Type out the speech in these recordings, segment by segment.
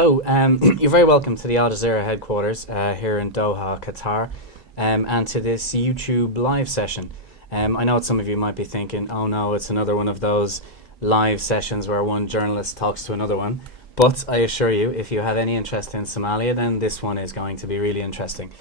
Hello, you're very welcome to the Al Jazeera headquarters here in Doha, Qatar, and to this YouTube live session. I know what some of you might be thinking, oh no, it's another one of those live sessions where one journalist talks to another one. But I assure you, if you have any interest in Somalia, then this one is going to be really interesting.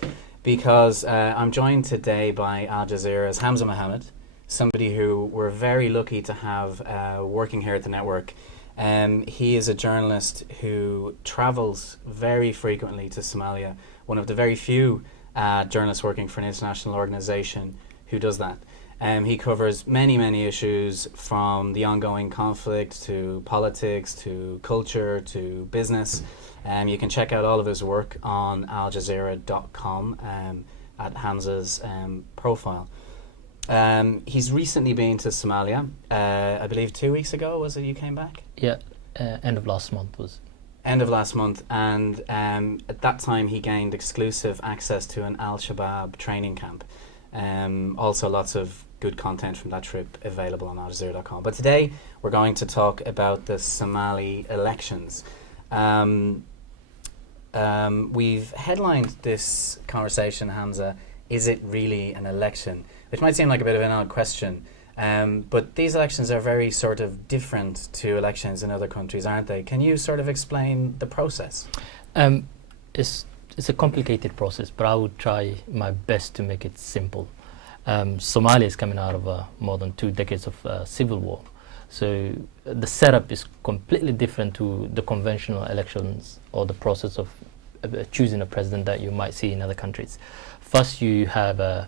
Because I'm joined today by Al Jazeera's Hamza Mohamed, somebody who we're very lucky to have working here at the network. He is a journalist who travels very frequently to Somalia, one of the very few journalists working for an international organisation who does that. He covers many issues, from the ongoing conflict to politics to culture to business. You can check out all of his work on aljazeera.com at Hamza's profile. He's recently been to Somalia. I believe 2 weeks ago, was it you came back? Yeah, end of last month was. End of last month, and at that time he gained exclusive access to an Al-Shabaab training camp. Also lots of good content from that trip available on aljazeera.com. But today we're going to talk about the Somali elections. We've headlined this conversation, Hamza, is it really an election? Which might seem like a bit of an odd question, but these elections are very sort of different to elections in other countries, aren't they? Can you sort of explain the process? It's a complicated process, but I would try my best to make it simple. Somalia is coming out of more than 2 decades of civil war. So the setup is completely different to the conventional elections or the process of choosing a president that you might see in other countries. First, you have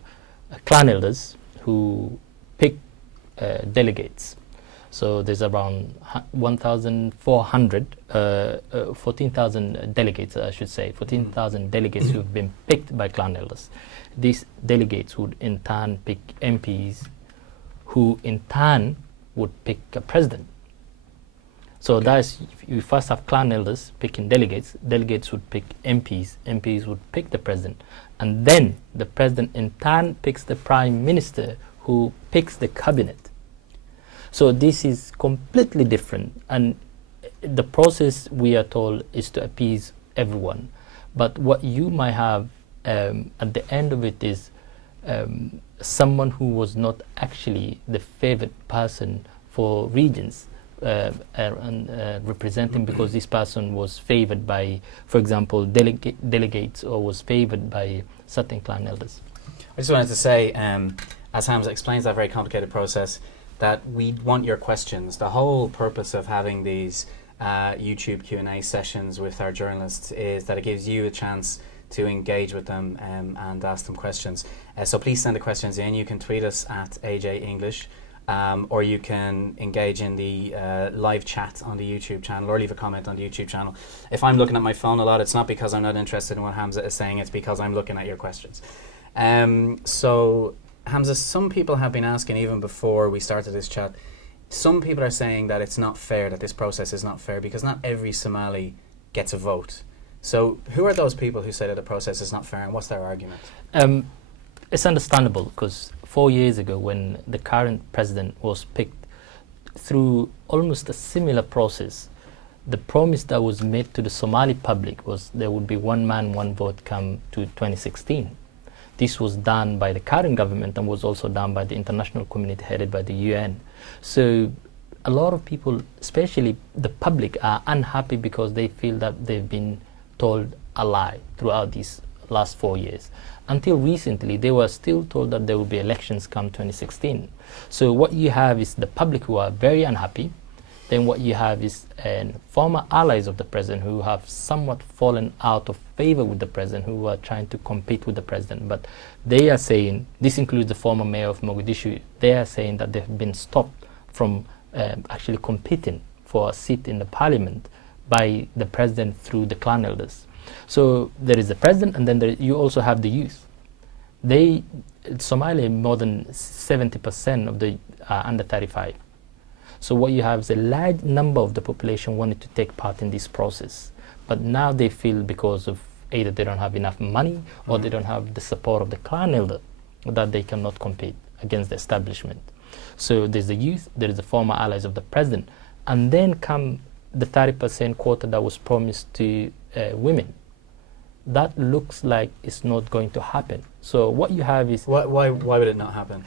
clan elders who pick delegates. So there's around 1,400, 14,000 delegates, I should say, 14,000 delegates who've been picked by clan elders. These delegates would in turn pick MPs, who in turn would pick a president. So okay. That's, you first have clan elders picking delegates, delegates would pick MPs, MPs would pick the president, and then the president in turn picks the prime minister, who picks the cabinet. So this is completely different, and the process, we are told, is to appease everyone. But what you might have at the end of it is someone who was not actually the favored person for regions representing, because this person was favored by, for example, delegates, or was favored by certain clan elders. I just wanted to say, as Hamza explains that very complicated process, that we want your questions. The whole purpose of having these YouTube Q&A sessions with our journalists is that it gives you a chance to engage with them and ask them questions. So please send the questions in. You can tweet us at AJ English, or you can engage in the live chat on the YouTube channel, or leave a comment on the YouTube channel. If I'm looking at my phone a lot, it's not because I'm not interested in what Hamza is saying, it's because I'm looking at your questions. So Hamza, some people have been asking, even before we started this chat, some people are saying that it's not fair, that this process is not fair, because not every Somali gets a vote. So who are those people who say that the process is not fair, and what's their argument? It's understandable, because 4 years ago, when the current president was picked through almost a similar process, the promise that was made to the Somali public was there would be one man, one vote come to 2016. This was done by the current government and was also done by the international community headed by the UN. So a lot of people, especially the public, are unhappy because they feel that they've been told a lie throughout these last 4 years. Until recently, they were still told that there will be elections come 2016. So what you have is the public who are very unhappy. Then what you have is former allies of the president who have somewhat fallen out of favor with the president, who are trying to compete with the president. But they are saying, this includes the former mayor of Mogadishu, they are saying that they've been stopped from actually competing for a seat in the parliament by the president through the clan elders. So there is the president, and then you also have the youth. Somalia, more than 70% of the under 35. So what you have is a large number of the population wanted to take part in this process. But now they feel, because of either they don't have enough money or they don't have the support of the clan elder, that they cannot compete against the establishment. So there's the youth, there is the former allies of the president, and then come the 30% quota that was promised to women. That looks like it's not going to happen. So what you have is... Why would it not happen?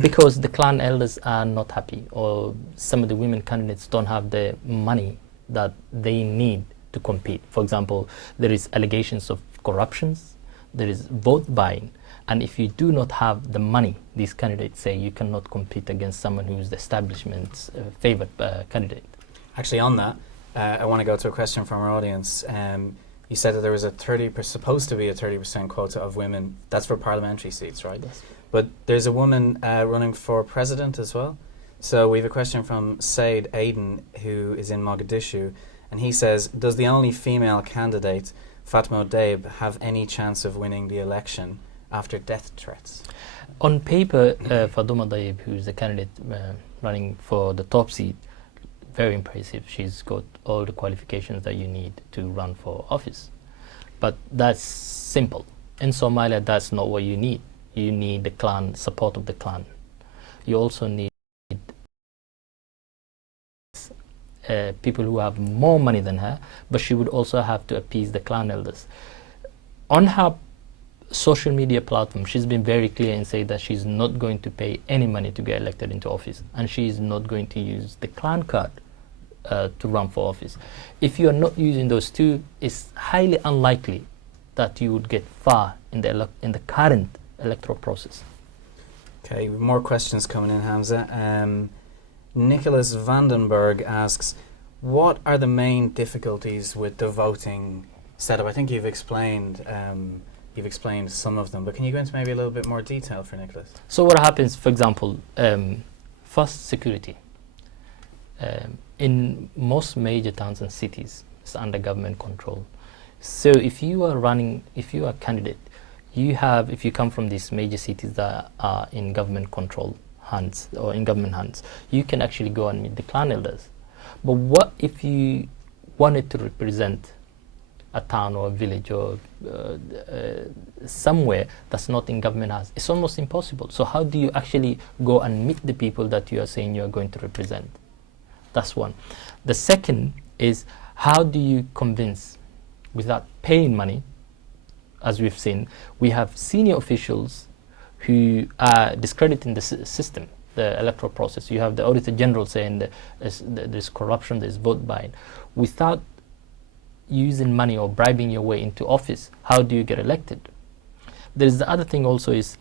Because the clan elders are not happy, or some of the women candidates don't have the money that they need to compete. For example, there is allegations of corruptions, there is vote buying, and if you do not have the money, these candidates say you cannot compete against someone who is the establishment's favored candidate. Actually, on that, I want to go to a question from our audience. You said that there was supposed to be a 30% quota of women. That's for parliamentary seats, right? Yes. But there's a woman running for president as well. So we have a question from Said Aiden, who is in Mogadishu, and he says, does the only female candidate, Fatma Daib, have any chance of winning the election after death threats? On paper, Fatma Daib, who is the candidate running for the top seat, very impressive. She's got all the qualifications that you need to run for office. But that's simple. In Somalia, that's not what you need. You need the clan, support of the clan. You also need people who have more money than her, but she would also have to appease the clan elders. On her social media platform, she's been very clear and say that she's not going to pay any money to get elected into office, and she's not going to use the clan card to run for office. If you are not using those two, it's highly unlikely that you would get far in the current electoral process. Okay, more questions coming in, Hamza. Nicholas Vandenberg asks, what are the main difficulties with the voting setup? I think you've explained some of them, but can you go into maybe a little bit more detail for Nicholas? So what happens, for example, first, security. In most major towns and cities, it's under government control. So if you are a candidate, if you come from these major cities that are in government control hands or in government hands, you can actually go and meet the clan elders. But what if you wanted to represent a town or a village or somewhere that's not in government hands? It's almost impossible. So how do you actually go and meet the people that you are saying you are going to represent? That's one. The second is, how do you convince without paying money? As we've seen, we have senior officials who are discrediting the system, the electoral process. You have the Auditor General saying that there's corruption, there's vote buying. Without using money or bribing your way into office, how do you get elected? There's the other thing also is,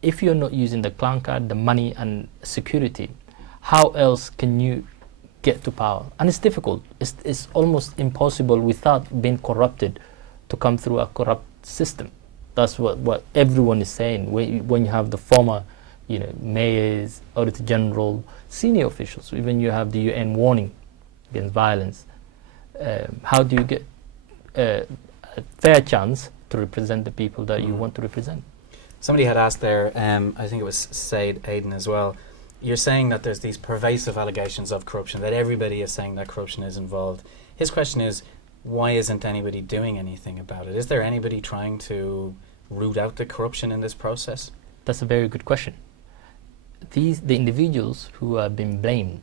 if you're not using the clan card, the money and security, how else can you get to power? And it's difficult. It's almost impossible without being corrupted to come through a corrupt system. That's what everyone is saying. When you have the former, mayors, Auditor General, senior officials, even you have the UN warning against violence. How do you get a fair chance to represent the people that you want to represent? Somebody had asked there, I think it was Said Aiden as well, you're saying that there's these pervasive allegations of corruption, that everybody is saying that corruption is involved. His question is, why isn't anybody doing anything about it? Is there anybody trying to root out the corruption in this process? That's a very good question. The individuals who have been blamed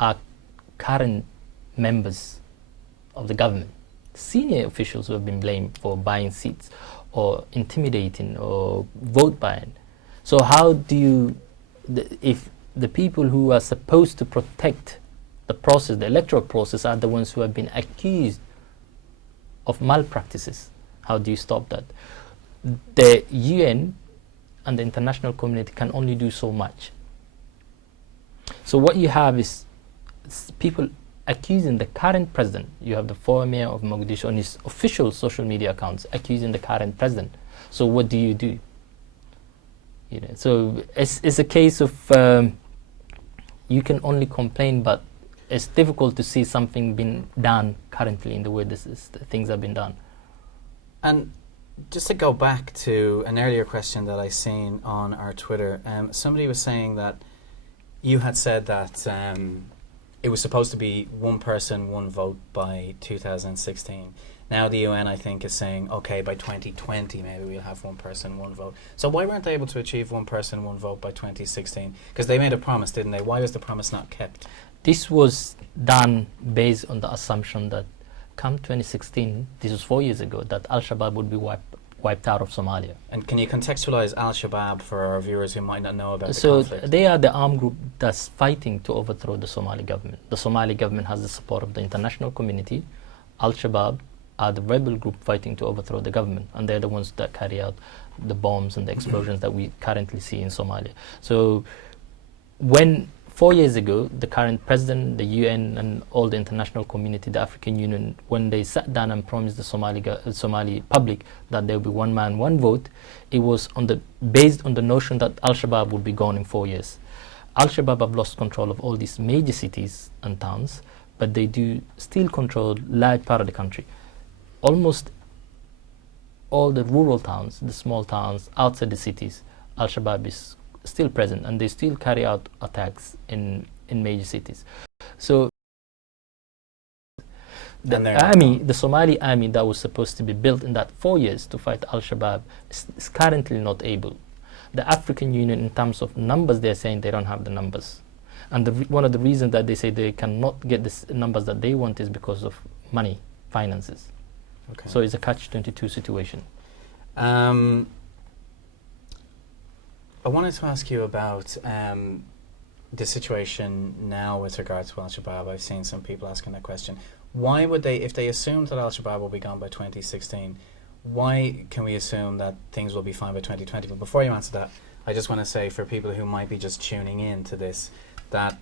are current members of the government, senior officials who have been blamed for buying seats or intimidating or vote buying. So how do you, if the people who are supposed to protect the process, the electoral process, are the ones who have been accused of malpractices, how do you stop that? The UN and the international community can only do so much. So what you have is people accusing the current president. You have the former mayor of Mogadishu on his official social media accounts accusing the current president. So what do you do? So it's a case of you can only complain, but it's difficult to see something being done currently in the way things have been done. And just to go back to an earlier question that I seen on our Twitter, somebody was saying that you had said that it was supposed to be one person, one vote by 2016. Now the UN, I think, is saying, okay, by 2020 maybe we'll have one person, one vote. So why weren't they able to achieve one person, one vote by 2016? Because they made a promise, didn't they? Why was the promise not kept? This was done based on the assumption that come 2016, this was 4 years ago, that Al-Shabaab would be wiped out of Somalia. And can you contextualize Al-Shabaab for our viewers who might not know about the So conflict? they are the armed group that's fighting to overthrow the Somali government. The Somali government has the support of the international community. Al-Shabaab are the rebel group fighting to overthrow the government, and they're the ones that carry out the bombs and the explosions that we currently see in Somalia. So when 4 years ago, the current president, the UN, and all the international community, the African Union, when they sat down and promised the Somali public that there will be one man, one vote, it was based on the notion that Al-Shabaab would be gone in 4 years. Al-Shabaab have lost control of all these major cities and towns, but they do still control large part of the country. Almost all the rural towns, the small towns outside the cities, Al-Shabaab is still present, and they still carry out attacks in major cities. So the Somali army that was supposed to be built in that 4 years to fight Al-Shabaab is currently not able. The African Union, in terms of numbers, they're saying they don't have the numbers. And one of the reasons that they say they cannot get the numbers that they want is because of money, finances. Okay. So it's a catch-22 situation. I wanted to ask you about the situation now with regards to Al-Shabaab. I've seen some people asking that question. Why would they, if they assumed that Al-Shabaab will be gone by 2016, why can we assume that things will be fine by 2020? But before you answer that, I just want to say for people who might be just tuning in to this, that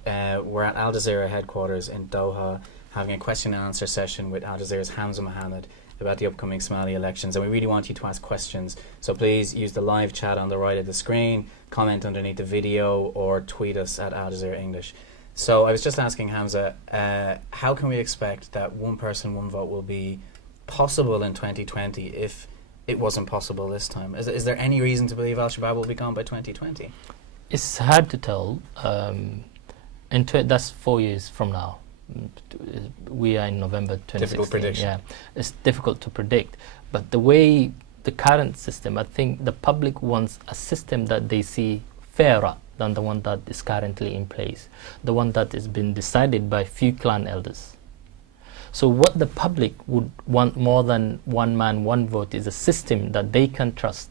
we're at Al Jazeera headquarters in Doha having a question and answer session with Al Jazeera's Hamza Mohamed about the upcoming Somali elections, and we really want you to ask questions. So please use the live chat on the right of the screen, comment underneath the video, or tweet us at Al Jazeera English. So I was just asking Hamza, how can we expect that one person, one vote will be possible in 2020 if it wasn't possible this time? Is there any reason to believe Al-Shabaab will be gone by 2020? It's hard to tell. That's 4 years from now. We are in November 2016. Difficult prediction. Yeah, it's difficult to predict. But the way the current system, I think the public wants a system that they see fairer than the one that is currently in place, the one that has been decided by few clan elders. So what the public would want more than one man, one vote is a system that they can trust,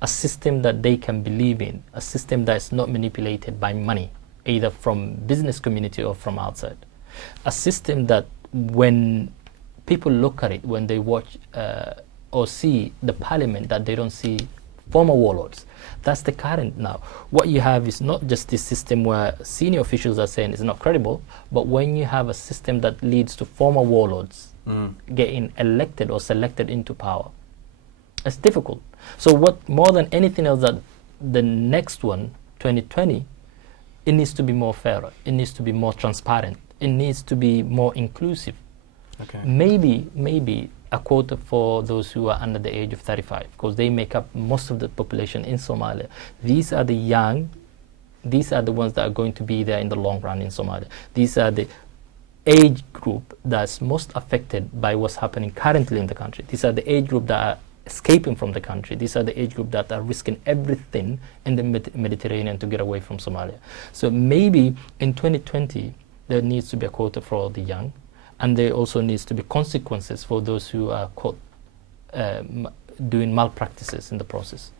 a system that they can believe in, a system that is not manipulated by money, either from business community or from outside. A system that when people look at it, when they watch or see the parliament, that they don't see former warlords. That's the current now. What you have is not just this system where senior officials are saying it's not credible, but when you have a system that leads to former warlords getting elected or selected into power, it's difficult. So what more than anything else, that the next one, 2020, it needs to be more fairer, it needs to be more transparent, it needs to be more inclusive. Okay. Maybe a quota for those who are under the age of 35, because they make up most of the population in Somalia. These are the young, these are the ones that are going to be there in the long run in Somalia. These are the age group that's most affected by what's happening currently in the country. These are the age group that are escaping from the country. These are the age group that are risking everything in the Mediterranean to get away from Somalia. So maybe in 2020, there needs to be a quota for the young, and there also needs to be consequences for those who are caught doing malpractices in the process.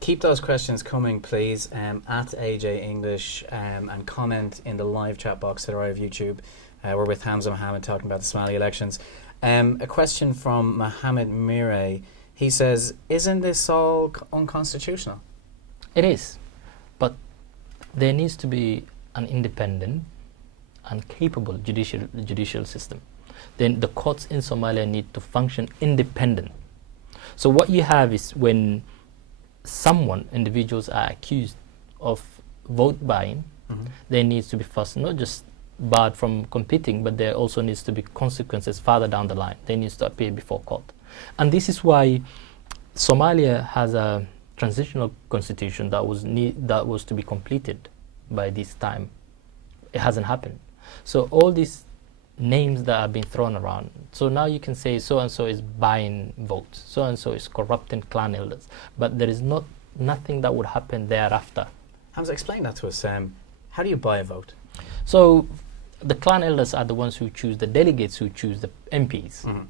Keep those questions coming, please, at AJ English, and comment in the live chat box at our YouTube. We're with Hamza Mohamed talking about the Somali elections. A question from Mohamed Mire. He says, isn't this all unconstitutional? It is, but there needs to be an independent and capable judicial system. Then the courts in Somalia need to function independent. So what you have is when individuals are accused of vote buying, there needs to be first not just barred from competing, but there also needs to be consequences farther down the line. They need to appear before court. And this is why Somalia has a transitional constitution that was to be completed by this time. It hasn't happened. So all these names that are being thrown around, so now you can say so-and-so is buying votes, so-and-so is corrupting clan elders, but there is nothing that would happen thereafter. Hamza, explain that to us. How do you buy a vote? So the clan elders are the ones who choose the delegates, who choose the MPs. Mhm.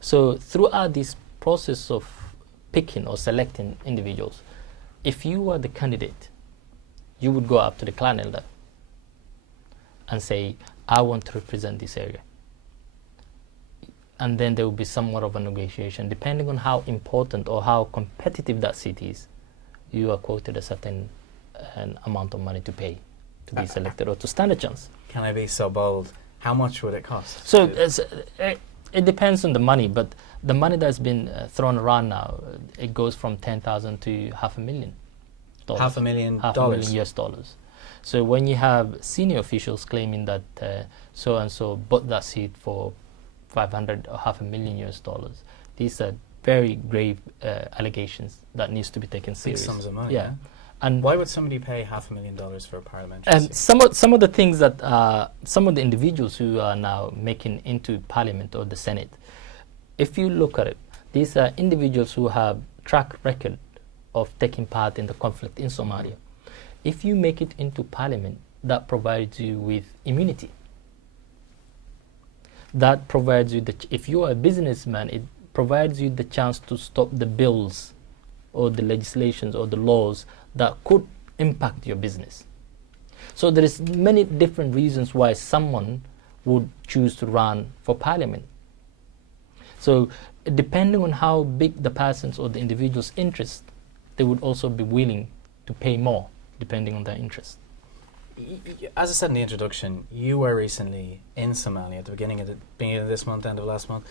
So throughout this process of picking or selecting individuals, if you were the candidate, you would go up to the clan elder and say, I want to represent this area. And then there will be somewhat of a negotiation. Depending on how important or how competitive that seat is, you are quoted a certain an amount of money to pay to be selected or to stand a chance. Can I be so bold? How much would it cost? So it depends on the money, but the money that's been thrown around now, it goes from 10,000 to $500,000. $500,000 US dollars. So when you have senior officials claiming that so and so bought that seat for 500 or $500,000 US dollars, these are very grave allegations that needs to be taken Big serious. sums of money. Yeah. And why would somebody pay $500,000 for a parliamentary seat? some of the things that some of the individuals who are now making into parliament or the Senate, if you look at it, these are individuals who have track record of taking part in the conflict in Somalia. If you make it into parliament, that provides you with immunity. That provides you if you are a businessman, it provides you the chance to stop the bills or the legislations or the laws that could impact your business. So there is many different reasons why someone would choose to run for parliament. So depending on how big the person's or the individual's interest, they would also be willing to pay more depending on their interest. As I said in the introduction, you were recently in Somalia at the beginning of this month, end of last month.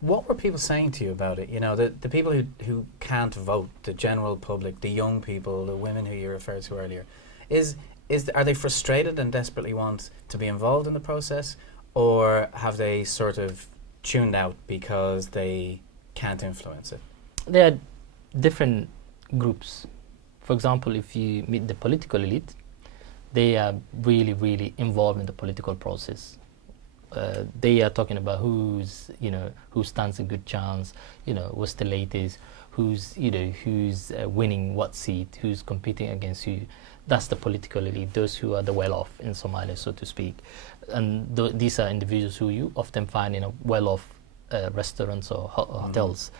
What were people saying to you about it? You know, the people who can't vote, the general public, the young people, the women who you referred to earlier. Are they frustrated and desperately want to be involved in the process, or have they sort of tuned out because they can't influence it? There are different groups. For example, if you meet the political elite, they are really, really involved in the political process. They are talking about who stands a good chance, what's the latest, who's winning what seat, who's competing against who. That's the political elite, those who are the well-off in Somalia, so to speak. And these are individuals who you often find in a well-off restaurants or hotels.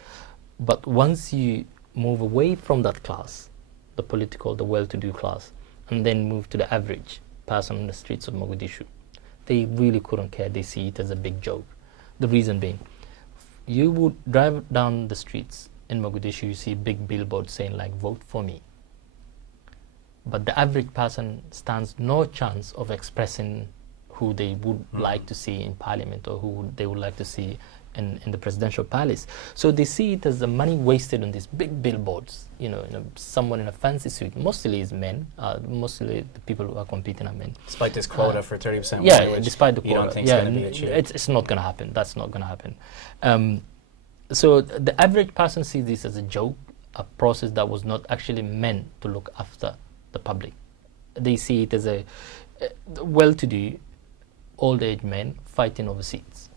But once you move away from that class, the political, the well-to-do class, and then move to the average person on the streets of Mogadishu, they really couldn't care. They see it as a big joke. The reason being, you would drive down the streets in Mogadishu, you see big billboards saying like, vote for me. But the average person stands no chance of expressing who they would like to see in parliament or who they would like to see in the presidential palace. So they see it as the money wasted on these big billboards, someone in a fancy suit. Mostly is men, mostly the people who are competing are men. Despite this quota for 30% yeah, women, despite the quota. You don't think it's going to be achieved? It's not going to happen. That's not going to happen. So the average person sees this as a joke, a process that was not actually meant to look after the public. They see it as a well-to-do, old-age men fighting over seats.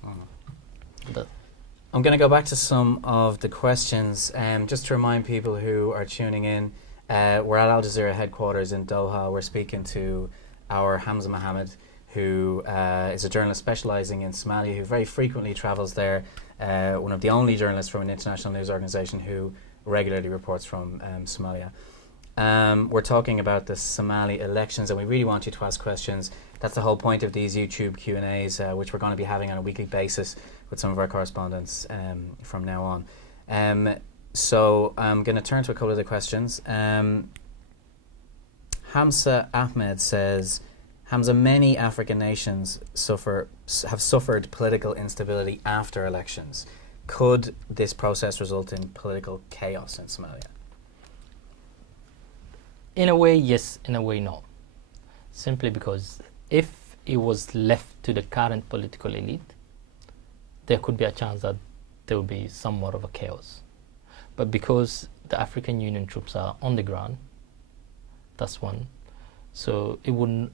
I'm going to go back to some of the questions, just to remind people who are tuning in. We're at Al Jazeera headquarters in Doha. We're speaking to our Hamza Mohamed, who is a journalist specialising in Somalia, who very frequently travels there, one of the only journalists from an international news organisation who regularly reports from Somalia. We're talking about the Somali elections, and we really want you to ask questions. That's the whole point of these YouTube Q&As, which we're going to be having on a weekly basis with some of our correspondents from now on. So I'm going to turn to a couple of the questions. Hamza Ahmed says, Hamza, many African nations have suffered political instability after elections. Could this process result in political chaos in Somalia? In a way, yes. In a way, no. Simply because if it was left to the current political elite, there could be a chance that there will be somewhat of a chaos. But because the African Union troops are on the ground, that's one. So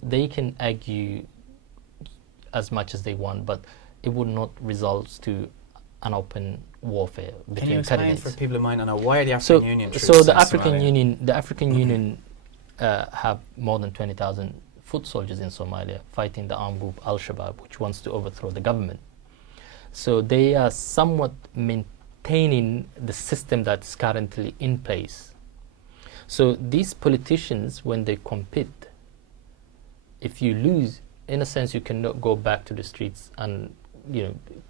they can argue as much as they want, but it would not result to an open warfare between candidates. Can you explain for people who might not know, why are the African Union troops So in the African Somalia? Union, have more than 20,000 foot soldiers in Somalia fighting the armed group Al-Shabaab, which wants to overthrow the government. So they are somewhat maintaining the system that's currently in place. So these politicians, when they compete, if you lose, in a sense, you cannot go back to the streets and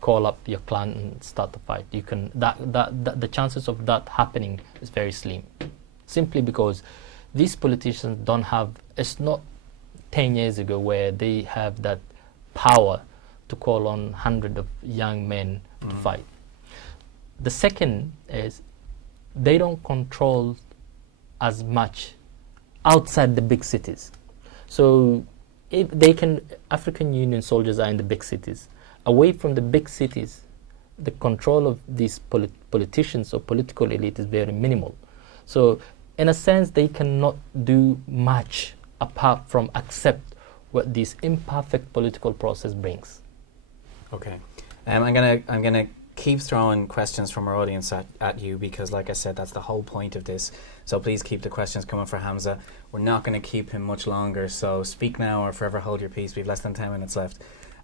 call up your clan and start the fight. You can the chances of that happening is very slim, simply because these politicians don't have. It's not 10 years ago where they have that power to call on hundreds of young men to fight. The second is they don't control as much outside the big cities. So if they can, African Union soldiers are in the big cities. Away from the big cities, the control of these politicians or political elite is very minimal. So in a sense, they cannot do much apart from accept what this imperfect political process brings. Okay, I'm gonna keep throwing questions from our audience at you, because, like I said, that's the whole point of this. So please keep the questions coming for Hamza. We're not going to keep him much longer, so speak now or forever hold your peace. We have less than 10 minutes left.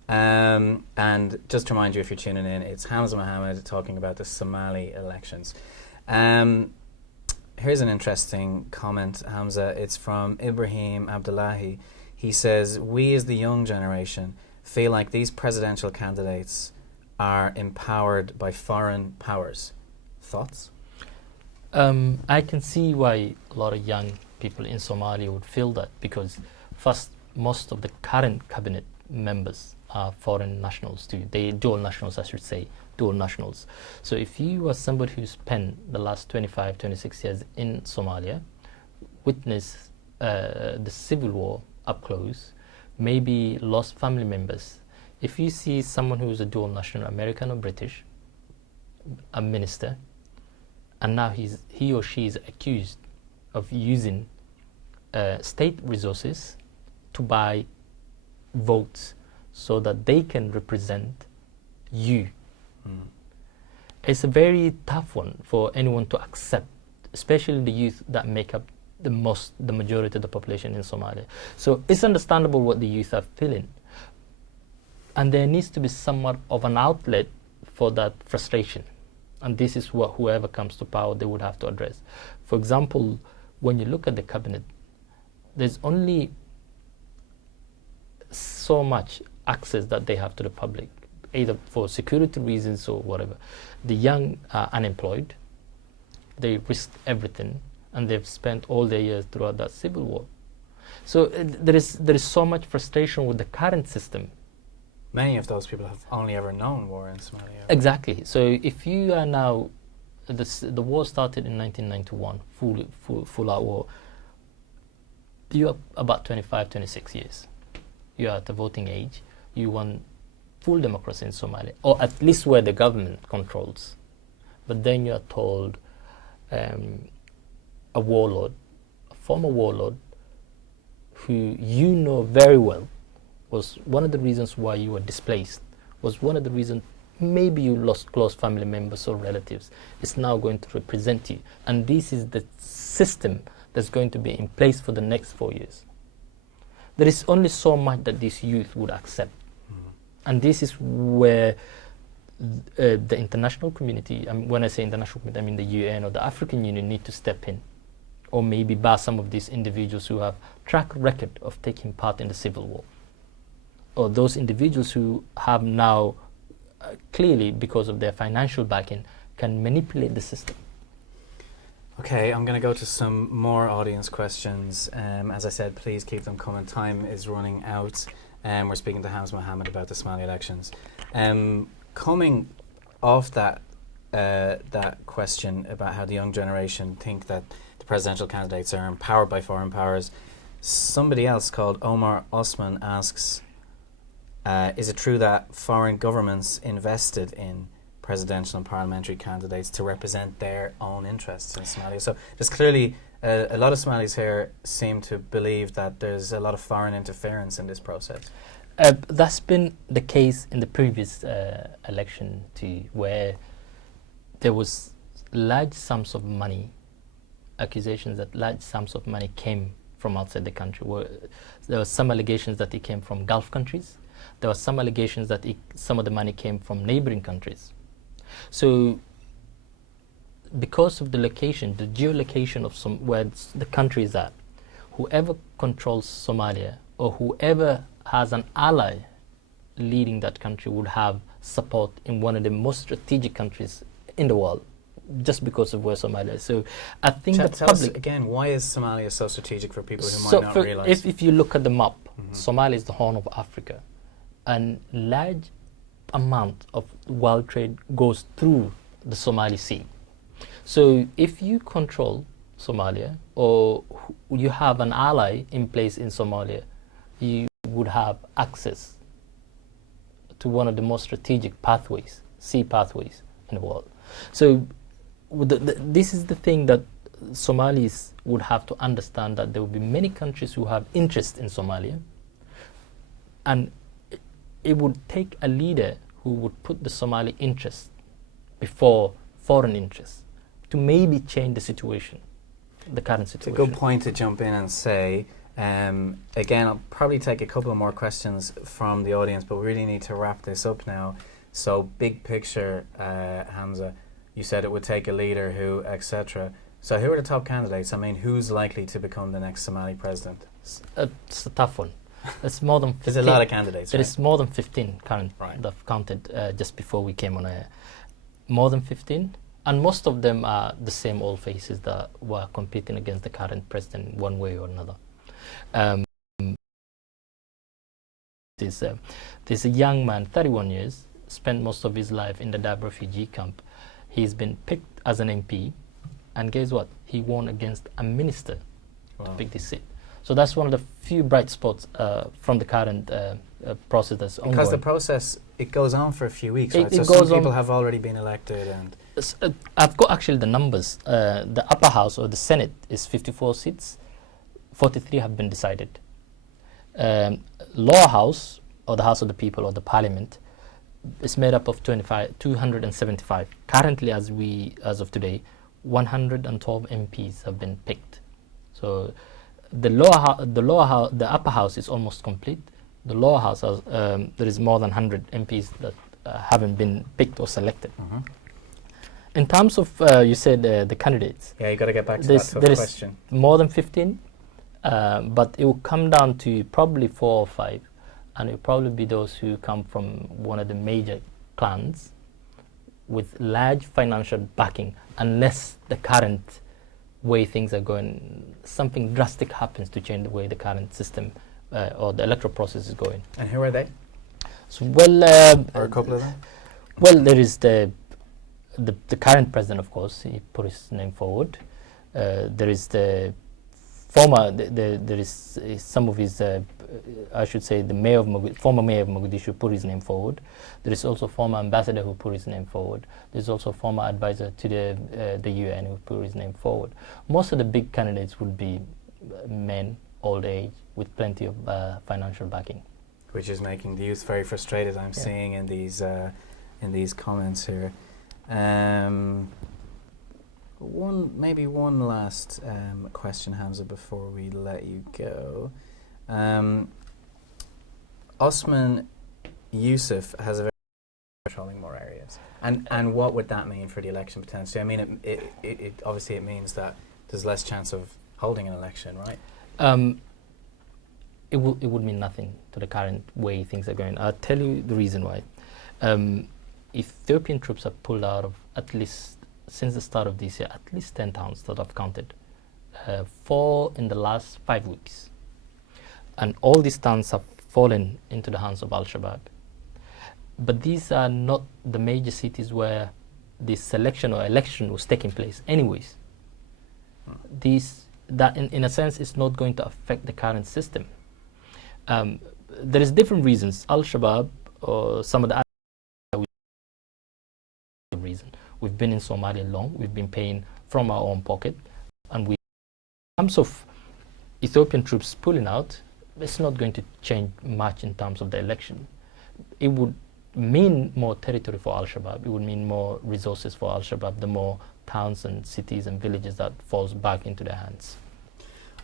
And just to remind you, if you're tuning in, it's Hamza Mohamed talking about the Somali elections. Here's an interesting comment, Hamza. It's from Ibrahim Abdullahi. He says, we as the young generation feel like these presidential candidates are empowered by foreign powers. Thoughts? I can see why a lot of young people in Somalia would feel that, because first, most of the current cabinet members are foreign nationals too. They dual nationals, I should say, dual nationals. So if you are somebody who spent the last 25, 26 years in Somalia, witnessed the civil war up close, maybe lost family members. If you see someone who is a dual national, American or British, a minister, and now he or she is accused of using state resources to buy votes so that they can represent you. It's a very tough one for anyone to accept, especially the youth that make up the majority of the population in Somalia. So it's understandable what the youth are feeling. And there needs to be somewhat of an outlet for that frustration. And this is what whoever comes to power, they would have to address. For example, when you look at the cabinet, there's only so much access that they have to the public, either for security reasons or whatever. The young are unemployed, they risk everything, and they've spent all their years throughout that civil war. So there is so much frustration with the current system. Many of those people have only ever known war in Somalia. Exactly. So if you are now, the war started in 1991, full out war. You are about 25, 26 years. You are at the voting age. You want full democracy in Somalia, or at least where the government controls. But then you are told a warlord, a former warlord, who you know very well, was one of the reasons why you were displaced, was one of the reasons maybe you lost close family members or relatives, is now going to represent you. And this is the system that's going to be in place for the next 4 years. There is only so much that this youth would accept. And this is where the international community, when I say international community, I mean the UN or the African Union, need to step in, or maybe bar some of these individuals who have track record of taking part in the civil war, or those individuals who have now clearly, because of their financial backing, can manipulate the system. Okay, I'm going to go to some more audience questions. As I said, please keep them coming. Time is running out. We're speaking to Hamza Mohamed about the Somali elections. Coming off that question about how the young generation think that the presidential candidates are empowered by foreign powers, somebody else called Omar Osman asks, is it true that foreign governments invested in presidential and parliamentary candidates to represent their own interests in Somalia? So there's clearly a lot of Somalis here seem to believe that there's a lot of foreign interference in this process. That's been the case in the previous election too, where there was large sums of money, accusations that large sums of money came from outside the country. There were some allegations that it came from Gulf countries. There were some allegations that some of the money came from neighboring countries. So because of the location, the geolocation of where the country is at, whoever controls Somalia or whoever has an ally leading that country would have support in one of the most strategic countries in the world, just because of where Somalia is. So I think the tell us public... again, why is Somalia so strategic for people who might not realise? If you look at the map, Somalia is the Horn of Africa, and large amount of world trade goes through the Somali Sea. So if you control Somalia, or you have an ally in place in Somalia, you would have access to one of the most strategic pathways, sea pathways in the world. So this is the thing that Somalis would have to understand, that there will be many countries who have interest in Somalia, and it would take a leader who would put the Somali interest before foreign interests to maybe change the situation, the current situation. It's a good point to jump in and say, again, I'll probably take a couple of more questions from the audience, but we really need to wrap this up now. So big picture, Hamza, you said it would take a leader who, etc. So who are the top candidates? I mean, who's likely to become the next Somali president? It's a tough one. It's more than 15. There's a lot of candidates. There right? is more than 15 current Right. that I've counted just before we came on air. More than 15, and most of them are the same old faces that were competing against the current president in one way or another. There's a young man, 31 years, spent most of his life in the Dadaab refugee camp. He's been picked as an MP, and guess what? He won against a minister to pick this seat. So that's one of the few bright spots from the current process that's ongoing. Because the process, it goes on for a few weeks, right? It So goes some people on. have already been elected, and I've got actually the numbers. The upper house or the Senate is 54 seats. 43 have been decided. Lower house, or the House of the People, or the Parliament, is made up of 275. Currently, as of today, 112 MPs have been picked. So the upper house is almost complete. The lower house has, there is more than 100 MPs that haven't been picked or selected. In terms of you said the candidates. yeah, you got to get back to that tough there is question. more than 15, but it will come down to probably 4 or 5, and it will probably be those who come from one of the major clans with large financial backing, unless the current way things are going, something drastic happens to change the way the current system or the electoral process is going. And who are they? So, well, Or a couple of them? well, there is the current president, of course. He put his name forward. There is the former. There is some of his. I should say the former mayor of Mogadishu put his name forward. There is also former ambassador who put his name forward. There's also former advisor to the UN who put his name forward. Most of the big candidates would be men, old age, with plenty of financial backing. Which is making the youth very frustrated. I'm seeing in these comments here. One last question, Hamza, before we let you go. Osman Yusuf has a very patrolling more areas, and what would that mean for the election potentially? I mean, it obviously it means that there's less chance of holding an election, right? It would mean nothing to the current way things are going. I'll tell you the reason why. Ethiopian troops have pulled out of, at least since the start of this year, at least 10 towns that I've counted, 4 in the last 5 weeks. And all these towns have fallen into the hands of Al-Shabaab. But these are not the major cities where this selection or election was taking place anyways. That in a sense is not going to affect the current system. There is different reasons. Al-Shabaab or some of the other reason. We've been in Somalia long. We've been paying from our own pocket, and in terms of Ethiopian troops pulling out, it's not going to change much in terms of the election. It would mean more territory for Al-Shabaab. It would mean more resources for Al-Shabaab, the more towns and cities and villages that falls back into their hands.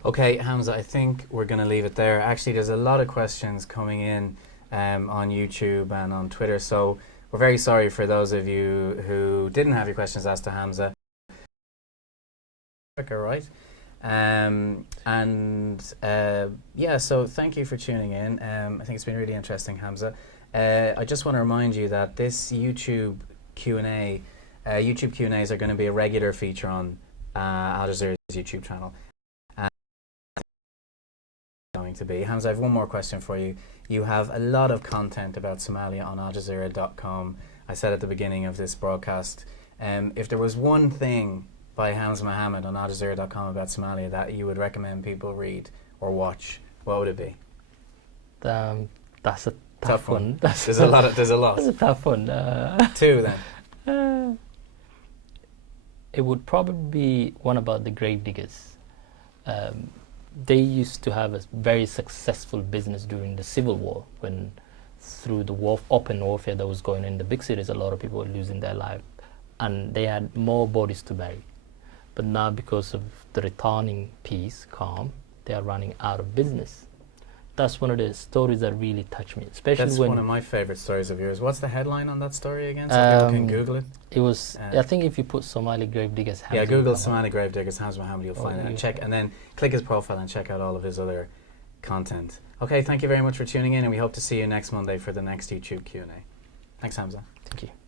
Okay, Hamza, I think we're going to leave it there. Actually, there's a lot of questions coming in on YouTube and on Twitter, so we're very sorry for those of you who didn't have your questions asked to Hamza. Right? Yeah, so thank you for tuning in. I think it's been really interesting, Hamza. I just want to remind you that this YouTube Q&A, YouTube Q&As are going to be a regular feature on Al Jazeera's YouTube channel. Going to be. Hamza, I have one more question for you. You have a lot of content about Somalia on aljazeera.com. I said at the beginning of this broadcast, if there was one thing by Hamza Mohamed on aljazeera.com about Somalia that you would recommend people read or watch, what would it be? That's a tough one. There's a lot. That's a tough one. Two then. It would probably be one about the grave diggers. They used to have a very successful business during the Civil War, when through the open warfare that was going on in the big cities, a lot of people were losing their life, and they had more bodies to bury. But now, because of the returning peace, calm, they are running out of business. That's one of the stories that really touch me, especially That's when one of my favorite stories of yours. What's the headline on that story again, so people can Google it? It was, I think if you put Somali grave diggers, Hamza, yeah, Google Somali grave diggers Hamza Mohamed, you'll find it, and check, and then click his profile and check out all of his other content. Okay, thank you very much for tuning in, and we hope to see you next Monday for the next YouTube Q&A. Thanks, Hamza. Thank you.